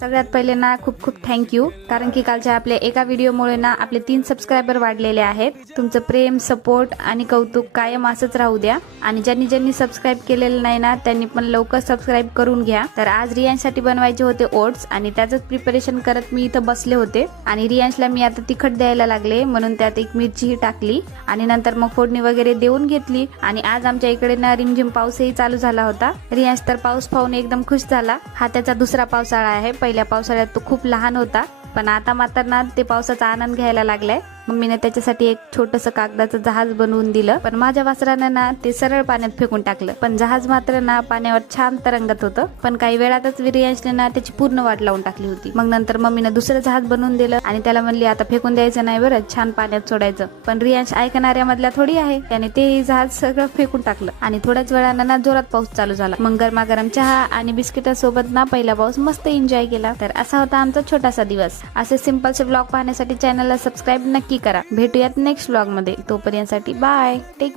सगळ्यात पहिले ना खूप खूप थँक्यू, कारण की कालच्या आपल्या एका व्हिडिओमुळे ना आपले 3 सबस्क्रायबर वाढलेले आहेत. तुमचं प्रेम, सपोर्ट आणि कौतुक कायम असंच राहू द्या. आणि ज्यांनी सबस्क्राईब केलेलं नाही ना त्यांनी पण लवकर सबस्क्राईब करून घ्या. तर आज रियांशसाठी बनवायचे होते ओट्स आणि त्याचंच प्रिपरेशन करत मी इथं बसले होते. आणि रियांशला मी आता तिखट द्यायला लागले म्हणून त्यात एक मिरचीही टाकली आणि नंतर मग फोडणी वगैरे देऊन घेतली. आणि आज आमच्या इकडे ना रिमझिम पाऊसही चालू झाला होता. रियांश तर पाऊस पाहून एकदम खुश झाला. हा त्याचा दुसरा पावसाळा आहे. पहिल्या पावसाळ्यात तो खूप लहान होता, पण आता मात्र ना ते पावसाचा आनंद घ्यायला लागलाय. मम्मीने त्याच्यासाठी एक छोटस कागदाचं जहाज बनवून दिलं, पण माझ्या वासरानं ना ते सरळ पाण्यात फेकून टाकलं. पण जहाज मात्र ना पाण्यावर छान तरंगत होतं. पण काही वेळातच रियांशने ना त्याची पूर्ण वाट लावून टाकली होती. मग नंतर मम्मीने दुसरं जहाज बनवून दिलं आणि त्याला म्हणली आता फेकून द्यायचं नाही बरं, छान पाण्यात सोडायचं. पण रियांश ऐकणाऱ्या मधला थोडी आहे. त्याने ते जहाज सगळं फेकून टाकलं आणि थोड्याच वेळानं ना जोरात पाऊस चालू झाला. मग गरमागरम चहा आणि बिस्किटासोबत ना पहिला पाऊस मस्त एन्जॉय केला. तर असा होता आमचा छोटासा दिवस. असे सिंपलचे ब्लॉग पाहण्यासाठी चॅनलला सबस्क्राईब नक्की करा. भेटूयात नेक्स्ट ब्लॉग मध्ये. तोपर्यंतसाठी बाय, टेक